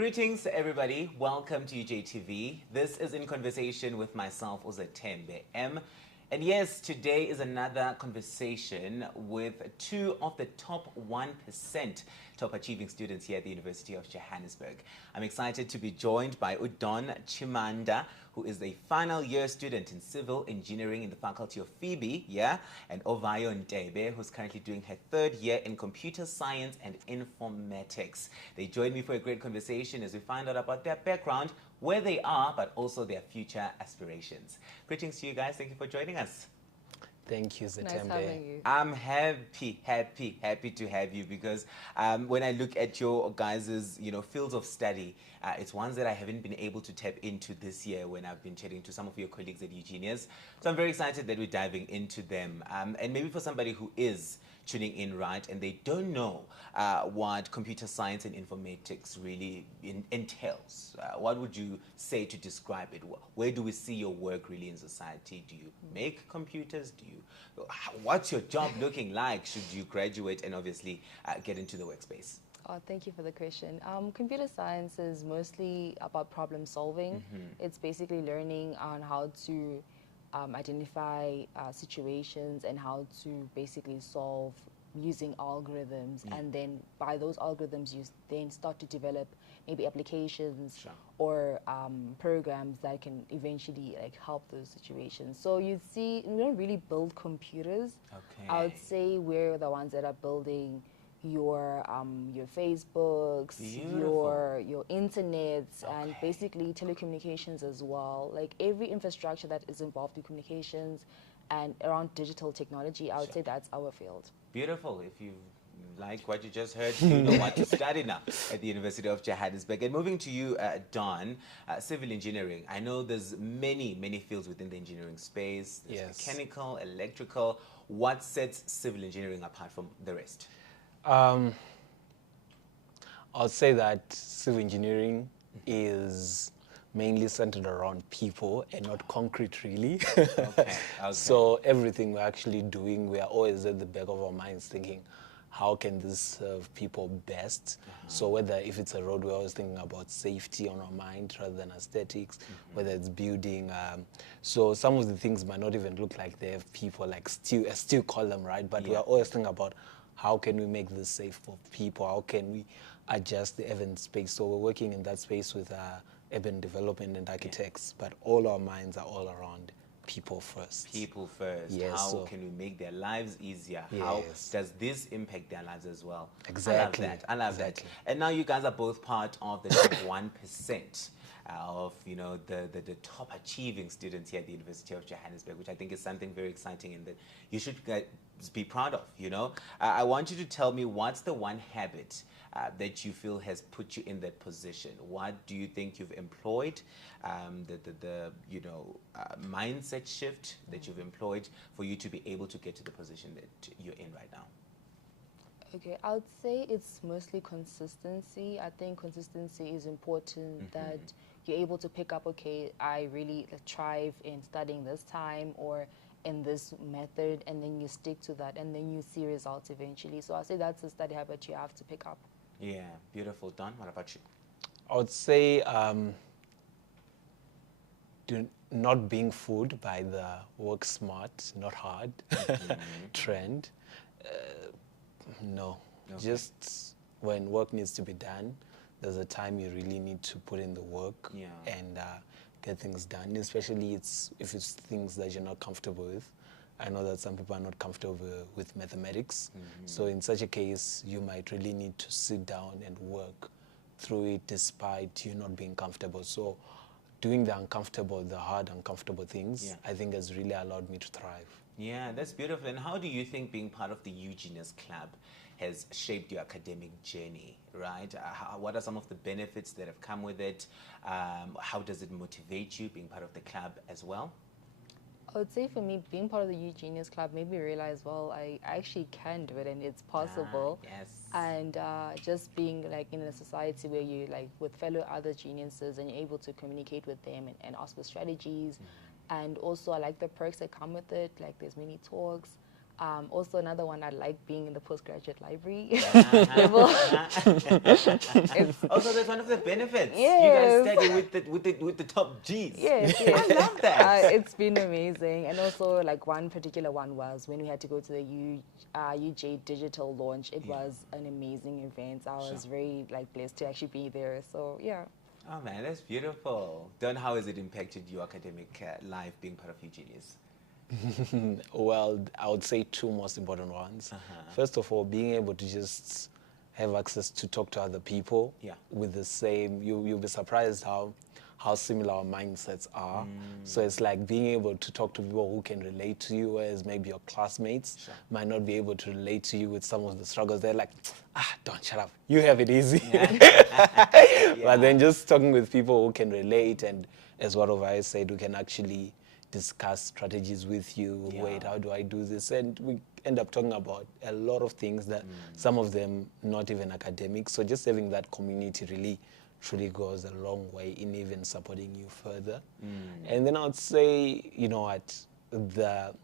Greetings everybody, welcome to UJTV. This is In Conversation with myself, Ovayo Ntebe. And yes, today is another conversation with two of the top 1% top achieving students here at the University of Johannesburg. I'm excited to be joined by Chimhanda, who is a final year student in civil engineering in the faculty of Phoebe, and Ovayo Ntebe, who's currently doing her third year in computer science and informatics. They joined me for a great conversation as we find out about their background, where they are, but also their future aspirations. Greetings to you guys. Thank you for joining us. Thank you, Zatembe. Nice having you. I'm happy to have you because when I look at your guys' fields of study, it's ones that I haven't been able to tap into this year when I've been chatting to some of your colleagues at UJenius. So I'm very excited that we're diving into them. And maybe for somebody who is tuning in, right, and they don't know what computer science and informatics really entails, what would you say to describe it? Where do we see your work really in society? Do you make computers? What's your job looking like should you graduate and obviously get into the workspace? Oh, thank you for the question. Computer science is mostly about problem solving. It's basically learning on how to identify situations and how to basically solve using algorithms, and then by those algorithms you then start to develop maybe applications or programs that can eventually help those situations. So you see, we don't really build computers. I would say we're the ones that are building your Facebooks, your internets, and basically telecommunications as well. Like every infrastructure that is involved in communications and around digital technology, I would say that's our field. Beautiful. If you like what you just heard, you know what to study now at the University of Johannesburg. And moving to you, Don, civil engineering. I know there's many fields within the engineering space. There's mechanical, electrical. What sets civil engineering apart from the rest? I'll say that civil engineering is mainly centered around people and not concrete, really. So everything we're actually doing, we are always at the back of our minds thinking, how can this serve people best? So whether if it's a road, we're always thinking about safety on our mind rather than aesthetics, whether it's building. So some of the things might not even look like they have people, like a steel column, right? But we are always thinking about how can we make this safe for people? How can we adjust the urban space? So we're working in that space with urban development and architects, but all our minds are all around people first. People first. Yes, how can we make their lives easier? Yes. How does this impact their lives as well? Exactly. I love that. And now you guys are both part of the top 1% of the top achieving students here at the University of Johannesburg, which I think is something very exciting and that you should be proud of. I want you to tell me, what's the one habit that you feel has put you in that position? What do you think you've employed, the mindset shift that you've employed for you to be able to get to the position that you're in right now? Okay, I would say it's mostly consistency. I think consistency is important, that you're able to pick up, okay, I really thrive in studying this time or in this method, and then you stick to that, and then you see results eventually. So I say that's a study habit you have to pick up. Yeah, beautiful. Don, what about you? I would say not being fooled by the work smart, not hard trend. No, just when work needs to be done, there's a time you really need to put in the work and get things done, especially if it's things that you're not comfortable with. I know that some people are not comfortable with mathematics. So in such a case, you might really need to sit down and work through it despite you not being comfortable. So doing the hard, uncomfortable things, I think has really allowed me to thrive. Yeah, that's beautiful. And how do you think being part of the UJenius Club has shaped your academic journey, right? What are some of the benefits that have come with it? How does it motivate you, being part of the club as well? I would say for me, being part of the UJenius Club made me realize, well, I actually can do it and it's possible. And just being in a society where you with fellow other geniuses and you're able to communicate with them and ask for strategies. And also I like the perks that come with it, like there's many talks. Also, another one, I like being in the postgraduate library. Also, that's one of the benefits. Yes. You guys study with the top Gs. Yes, yes. I love that. It's been amazing. And also, like, one particular one was when we had to go to the UJ Digital launch. It was an amazing event. I was very, like, blessed to actually be there. So, yeah. Oh, man, that's beautiful. Don, how has it impacted your academic life being part of UJenius? Well, I would say two most important ones. First of all, being able to just have access to talk to other people with the same, you'll be surprised how similar our mindsets are. So it's like being able to talk to people who can relate to you, whereas maybe your classmates might not be able to relate to you with some of the struggles. They're like, don't shut up, you have it easy. But then just talking with people who can relate, and as what Ovayo said, who can actually discuss strategies with you. Wait, how do I do this? And we end up talking about a lot of things that some of them not even academic. So just having that community really truly goes a long way in even supporting you further. And then I would say, you know what, the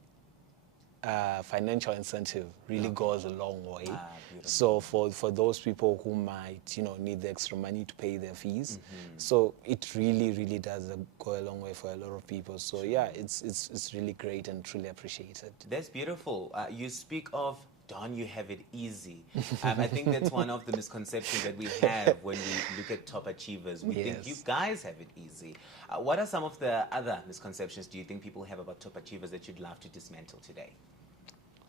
financial incentive really goes a long way. So for those people who might, you know, need the extra money to pay their fees, so it really, really does go a long way for a lot of people. So yeah, it's really great and truly appreciated. That's beautiful. You speak of, Don, you have it easy. I think that's one of the misconceptions that we have when we look at top achievers. We think you guys have it easy. What are some of the other misconceptions do you think people have about top achievers that you'd love to dismantle today?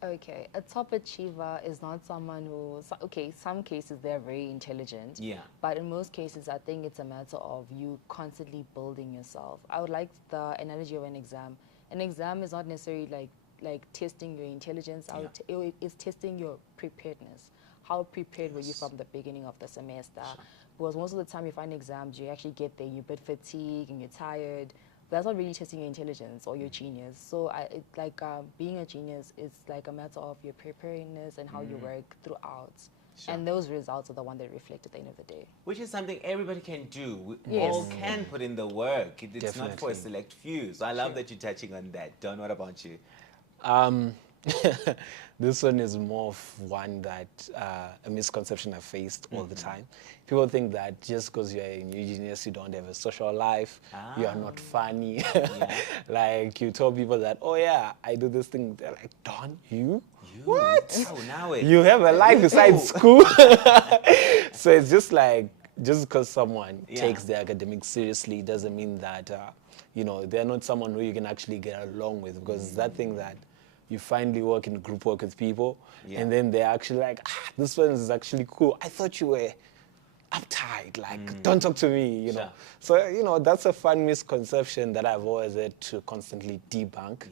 Okay, a top achiever is not someone who, okay, some cases they're very intelligent. But in most cases, I think it's a matter of you constantly building yourself. I would like the analogy of an exam. An exam is not necessarily like testing your intelligence. It's testing your preparedness. How prepared were you from the beginning of the semester? Because most of the time you find exams, you actually get there, you're a bit fatigued and you're tired. That's not really testing your intelligence or your genius. So being a genius is like a matter of your preparedness and how you work throughout. And those results are the one that reflect at the end of the day. Which is something everybody can do. We all can put in the work. It's not for a select few. So I love that you're touching on that. Don, what about you? This one is more of one that a misconception I faced all the time. People think that just because you're in UJenius, you don't have a social life, you are not funny. Like you tell people that, oh yeah, I do this thing. They're like, Don, you? What? Oh, now you have a life besides school? So it's just like, just because someone takes their academics seriously doesn't mean that, you know, they're not someone who you can actually get along with, because that thing that you finally work in group work with people, and then they're actually like, this one is actually cool. I thought you were uptight, like, don't talk to me, you know. So, you know, that's a fun misconception that I've always had to constantly debunk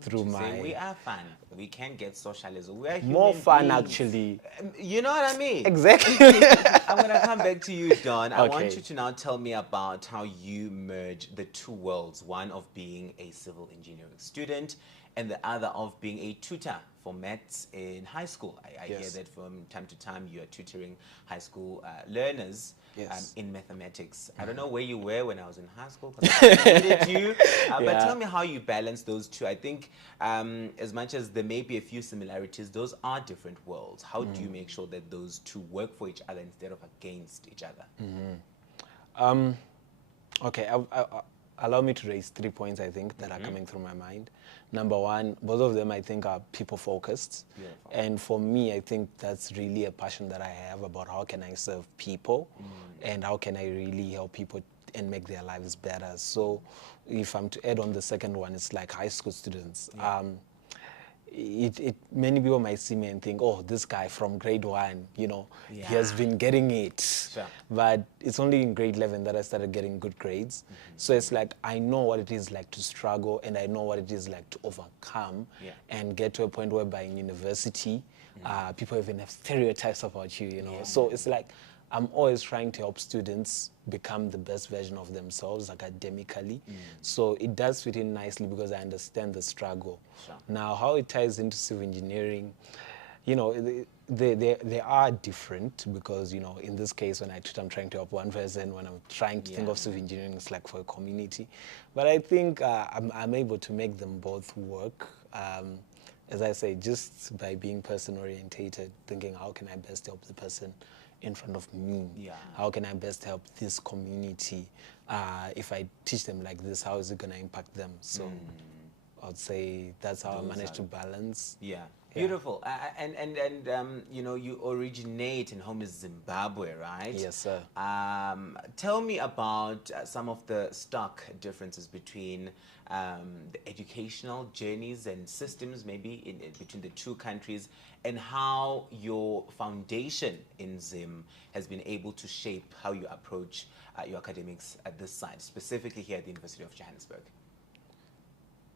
through my... we are fun. We can get socialism. We are human more fun, beings. actually. You know what I mean? Exactly. I'm going to come back to you, Don. I want you to now tell me about how you merge the two worlds, one of being a civil engineering student and the other of being a tutor for maths in high school. I hear that from time to time you are tutoring high school learners in mathematics. I don't know where you were when I was in high school because I needed you. But tell me how you balance those two. I think as much as there may be a few similarities, those are different worlds. How do you make sure that those two work for each other instead of against each other? Okay, allow me to raise 3 points, I think, that are coming through my mind. Number one, both of them, I think, are people-focused. And for me, I think that's really a passion that I have about how can I serve people and how can I really help people and make their lives better. So if I'm to add on the second one, it's like high school students. Many people might see me and think, oh, this guy from grade 1, you know, he has been getting it. But it's only in grade 11 that I started getting good grades. So it's like, I know what it is like to struggle, and I know what it is like to overcome and get to a point whereby in university, people even have stereotypes about you, you know. So it's like, I'm always trying to help students become the best version of themselves academically. So it does fit in nicely because I understand the struggle. Now, how it ties into civil engineering, you know, they are different because, you know, in this case, when I tutor, I'm trying to help one person. When I'm trying to think of civil engineering, it's like for a community. But I think I'm able to make them both work. as I say, just by being person orientated, thinking how can I best help the person in front of me? Yeah. How can I best help this community? If I teach them like this, how is it going to impact them? So I'd say that's how I managed to balance. Yeah. Beautiful. You know, you originate in home is Zimbabwe, right? Yes, sir. Tell me about some of the stark differences between the educational journeys and systems, maybe in between the two countries, and how your foundation in Zim has been able to shape how you approach your academics at this side, specifically here at the University of Johannesburg.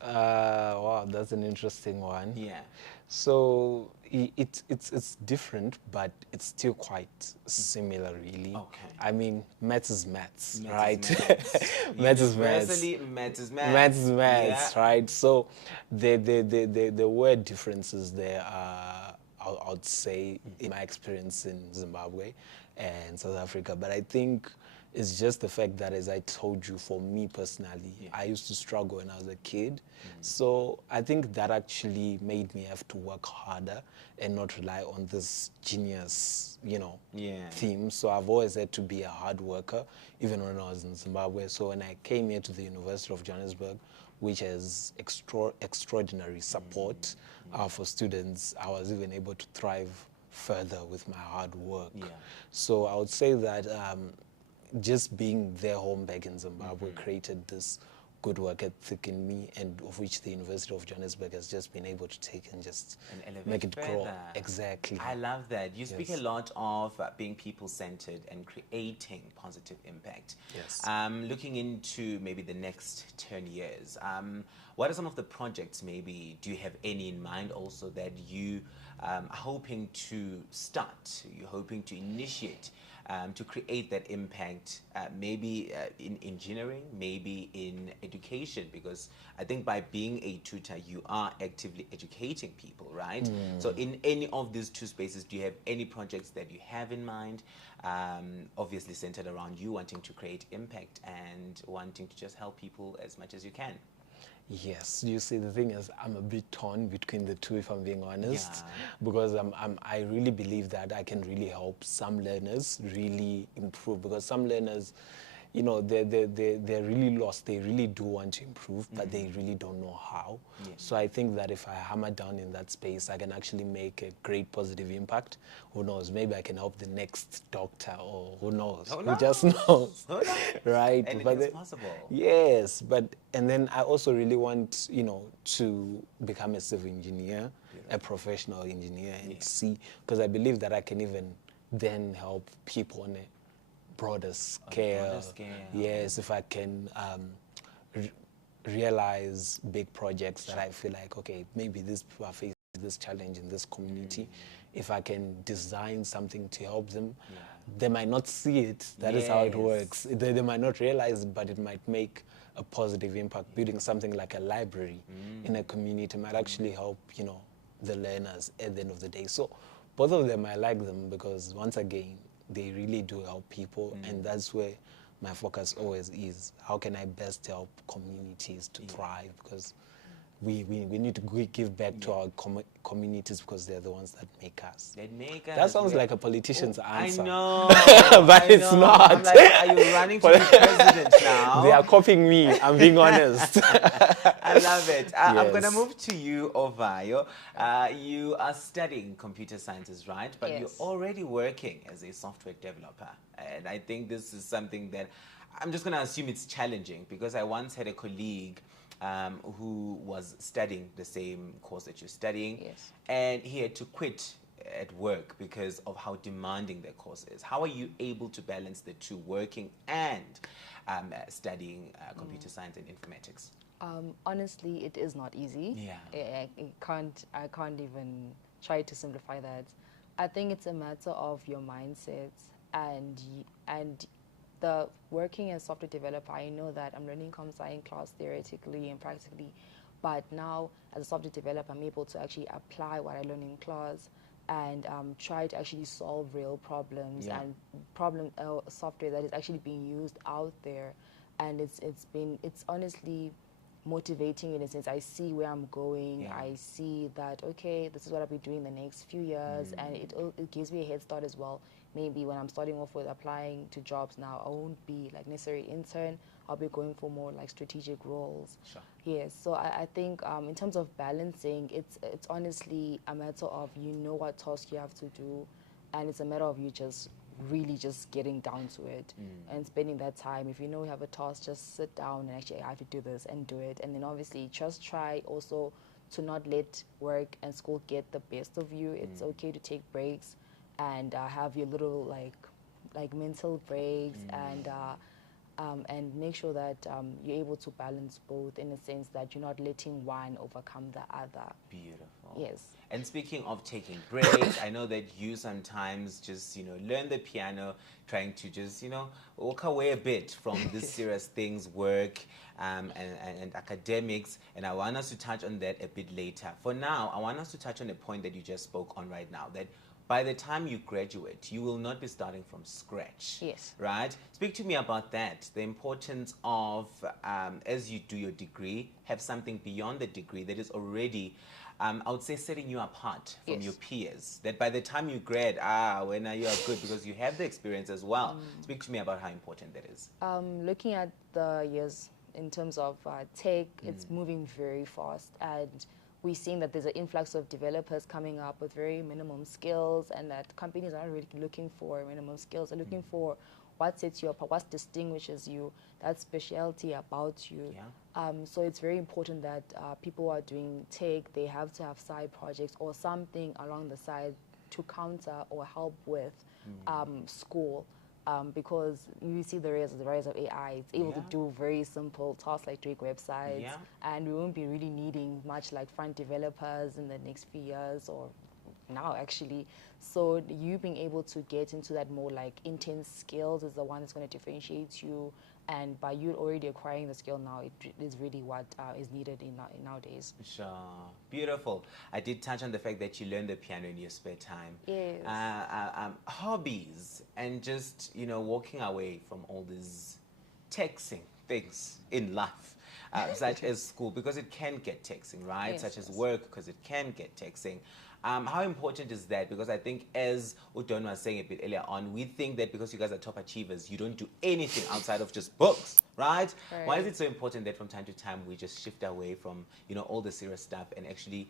Wow, that's an interesting one. Yeah. So it's different, but it's still quite similar, really. Okay. I mean, maths is maths, Maths right? is maths. Maths is maths. Universally, maths is maths. Maths is maths, Yeah. right? So the word differences there are, I would say, in my experience in Zimbabwe and South Africa. But I think it's just the fact that, as I told you, for me personally, I used to struggle when I was a kid. So I think that actually made me have to work harder and not rely on this genius, you know, theme. So I've always had to be a hard worker, even when I was in Zimbabwe. So when I came here to the University of Johannesburg, which has extraordinary support for students, I was even able to thrive further with my hard work. So I would say that just being their home back in Zimbabwe created this good work ethic in me, and of which the University of Johannesburg has just been able to take and just make it grow. Exactly. I love that. You speak a lot of being people-centered and creating positive impact. Yes. Looking into maybe the next 10 years, what are some of the projects, maybe, do you have any in mind also that you are hoping to start, you're hoping to initiate, to create that impact, maybe in engineering, maybe in education, because I think by being a tutor, you are actively educating people, right? So in any of these two spaces, do you have any projects that you have in mind, obviously centered around you wanting to create impact and wanting to just help people as much as you can? Yes, you see, the thing is, I'm a bit torn between the two, if I'm being honest, because I really believe that I can really help some learners really improve, because some learners, you know, they're really lost. They really do want to improve, but they really don't know how. So I think that if I hammer down in that space, I can actually make a great positive impact. Who knows? Maybe I can help the next doctor, or who knows? Who just knows? Right? Anything's possible. Yes, and then I also really want, you know, to become a civil engineer, a professional engineer, and see, because I believe that I can even then help people on a broader scale. Yes, if I can realize big projects that I feel like, okay, maybe these people are facing this challenge in this community. If I can design something to help them, they might not see it. That is how it works. They might not realize it, but it might make a positive impact. Building something like a library in a community might actually help, you know, the learners at the end of the day. So both of them, I like them, because once again, they really do help people, and that's where my focus always is. How can I best help communities to thrive? Because we need to give back to our communities, because they're the ones that make us. They make us. That sounds like a politician's answer. I know. But it's not. I'm like, are you running to be president now? They are copying me, I'm being honest. I love it. I'm going to move to you, Ovayo. You are studying computer sciences, right? But you're already working as a software developer. And I think this is something that I'm just going to assume it's challenging, because I once had a colleague who was studying the same course that you're studying, and he had to quit at work because of how demanding the course is. How are you able to balance the two, working and studying computer science and informatics? Honestly, it is not easy. I can't even try to simplify that. I think it's a matter of your mindset and the working as software developer. I know that I'm learning comp sci in class theoretically and practically, but now as a software developer, I'm able to actually apply what I learn in class and try to actually solve real problems and software that is actually being used out there. And it's honestly motivating in a sense. I see where I'm going. Yeah. I see that, okay, this is what I'll be doing the next few years, and it gives me a head start as well. Maybe when I'm starting off with applying to jobs now, I won't be like necessarily intern. I'll be going for more like strategic roles. Sure. Yes, so I think in terms of balancing, it's honestly a matter of you know what task you have to do, and it's a matter of you just really just getting down to it and spending that time. If you know you have a task, just sit down and actually I have to do this and do it. And then obviously just try also to not let work and school get the best of you. It's okay to take breaks and have your little like mental breaks and make sure that you're able to balance both in a sense that you're not letting one overcome the other. Beautiful. Yes. And speaking of taking breaks, I know that you sometimes just, learn the piano, trying to just, walk away a bit from these serious things, work and academics. And I want us to touch on that a bit later. For now, I want us to touch on a point that you just spoke on right now, that by the time you graduate, you will not be starting from scratch. Yes. Right? Speak to me about that, the importance of, as you do your degree, have something beyond the degree that is already, I would say, setting you apart from your peers. That by the time you grad, when you are good because you have the experience as well. Speak to me about how important that is. Looking at the years in terms of tech, it's moving very fast, and we're seeing that there's an influx of developers coming up with very minimum skills, and that companies aren't really looking for minimum skills. They're looking for what sets you apart, what distinguishes you, that specialty about you. Yeah. So it's very important that people who are doing tech, they have to have side projects or something along the side to counter or help with school. Because you see the rise of AI, it's able to do very simple tasks like create websites, and we won't be really needing much like front developers in the next few years or now actually. So you being able to get into that more like intense skills is the one that's going to differentiate you, and by you already acquiring the skill now, it is really what is needed in nowadays. Sure. Beautiful. I did touch on the fact that you learn the piano in your spare time. Yes. Hobbies and just, walking away from all these taxing things in life, such as school, because it can get taxing, right? Yes, Such as work, because it can get taxing. How important is that? Because I think, as Udon was saying a bit earlier on, we think that because you guys are top achievers, you don't do anything outside of just books, right? Why is it so important that from time to time we just shift away from, all the serious stuff and actually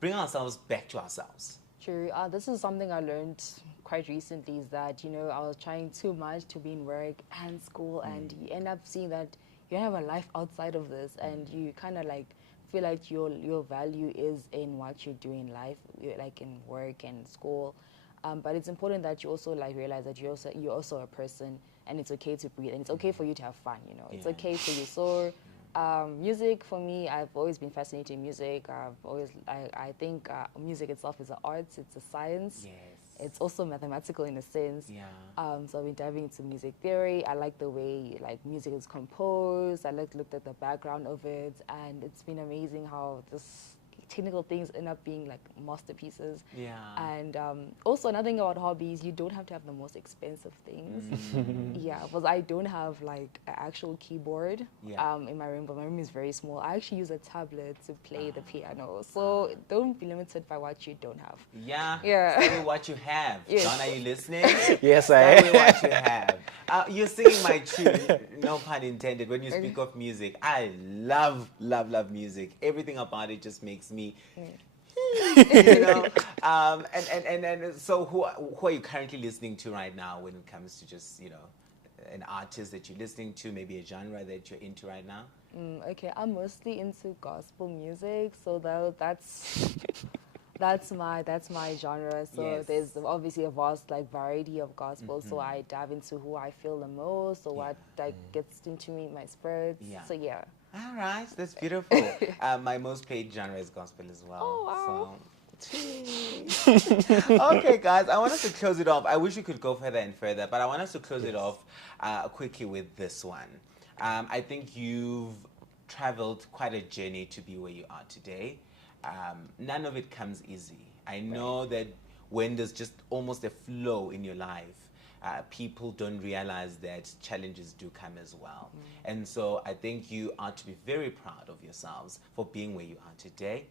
bring ourselves back to ourselves? True. This is something I learned quite recently, is that, I was trying too much to be in work and school, and you end up seeing that you have a life outside of this, and you kind of like feel like your value is in what you do in life, like in work and school. But it's important that you also like realize that you're also a person, and it's okay to breathe, and it's okay for you to have fun. It's okay for you. So music, for me, I've always been fascinated in music. I think music itself is an art. It's a science. Yes. It's also mathematical in a sense. Yeah. So I've been diving into music theory. I like the way like music is composed. I looked at the background of it, and it's been amazing how this technical things end up being like masterpieces. Yeah. And also another thing about hobbies, you don't have to have the most expensive things. Yeah, because I don't have like an actual keyboard in my room, but my room is very small. I actually use a tablet to play the piano. So don't be limited by what you don't have. Yeah. Yeah. Tell me what you have. Yes. John, are you listening? Yes, I Tell me what you have. You're singing my tune, no pun intended, when you speak of music. I love, love, love music. Everything about it just makes me and so who are you currently listening to right now when it comes to just an artist that you're listening to, maybe a genre that you're into right now? Okay, I'm mostly into gospel music, so that's my genre. So there's obviously a vast like variety of gospel. So I dive into who I feel the most, or what like gets into me, my spirits. Yeah. So yeah. All right, that's beautiful. My most played genre is gospel as well. Oh, wow. So. Okay, guys, I want us to close it off. I wish we could go further and further, but I want us to close it off quickly with this one. I think you've traveled quite a journey to be where you are today. None of it comes easy. I know that when there's just almost a flow in your life, people don't realize that challenges do come as well. And so I think you are to be very proud of yourselves for being where you are today.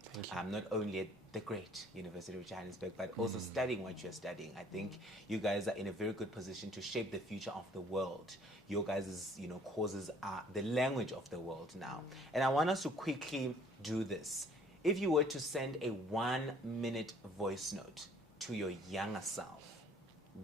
Not only at the great University of Johannesburg, but also studying what you're studying. I think you guys are in a very good position to shape the future of the world. Your guys' causes are the language of the world now. And I want us to quickly do this. If you were to send a 1-minute voice note to your younger self,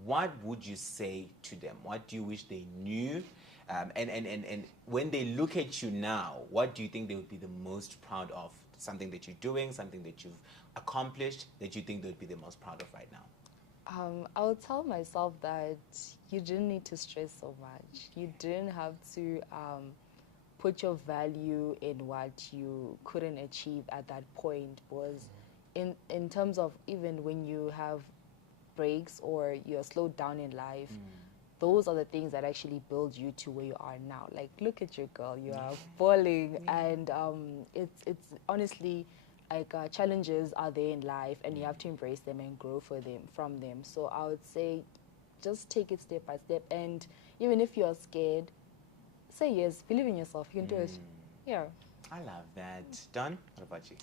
what would you say to them? What do you wish they knew? And when they look at you now, what do you think they would be the most proud of? Something that you're doing, something that you've accomplished that you think they would be the most proud of right now? I would tell myself that you didn't need to stress so much. You didn't have to put your value in what you couldn't achieve at that point. Because in terms of even when you have breaks or you're slowed down in life, those are the things that actually build you to where you are now. Like, look at your girl, you are falling, and it's honestly like challenges are there in life, and you have to embrace them and grow from them. So I would say, just take it step by step, and even if you're scared, say yes, believe in yourself, you can do it. Yeah. I love that. Don, what about you?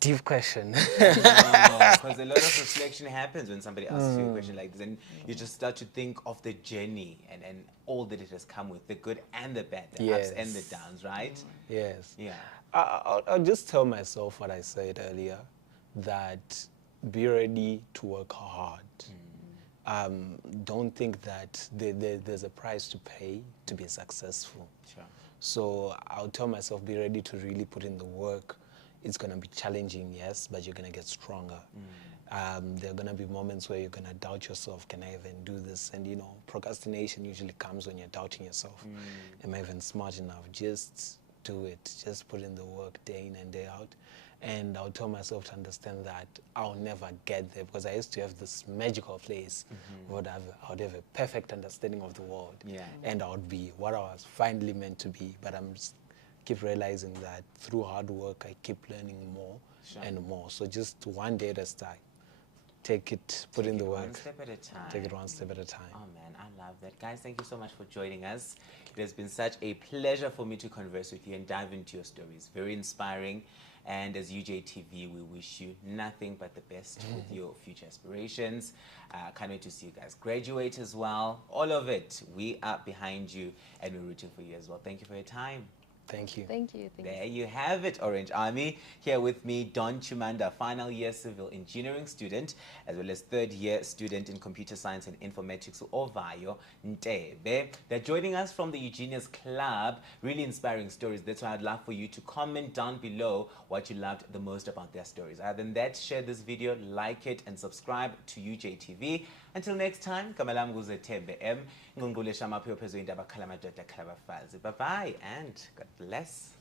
Deep question. Because a lot of reflection happens when somebody asks you a question like this, and you just start to think of the journey and all that it has come with, the good and the bad, the ups and the downs, right? Yes. Yeah. I'll just tell myself what I said earlier, that be ready to work hard. Don't think that there's a price to pay to be successful. Sure. So I'll tell myself, be ready to really put in the work. It's going to be challenging, yes, but you're going to get stronger. There are going to be moments where you're going to doubt yourself. Can I even do this? And, procrastination usually comes when you're doubting yourself. Am I even smart enough? Just do it. Just put in the work day in and day out. And I'll tell myself to understand that I'll never get there, because I used to have this magical place where I would have a perfect understanding of the world. And I would be what I was finally meant to be. But I'm just keep realizing that through hard work, I keep learning more and more. So just one day at a time. Take it, put in the work. One step at a time. Take it one step at a time. Oh man, I love that. Guys, thank you so much for joining us. It has been such a pleasure for me to converse with you and dive into your stories. Very inspiring. And as UJTV, we wish you nothing but the best with your future aspirations. Can't wait to see you guys graduate as well. All of it. We are behind you and we're rooting for you as well. Thank you for your time. Thank you. Thank you. There you have it, Orange Army. Here with me, Don Chimhanda, final year civil engineering student, as well as third year student in computer science and informatics, Ovayo Ntebe. They're joining us from the UJenius Club. Really inspiring stories. That's why I'd love for you to comment down below what you loved the most about their stories. Other than that, share this video, like it, and subscribe to UJTV. Until next time, Kamalam UJTV. Bye-bye and God bless.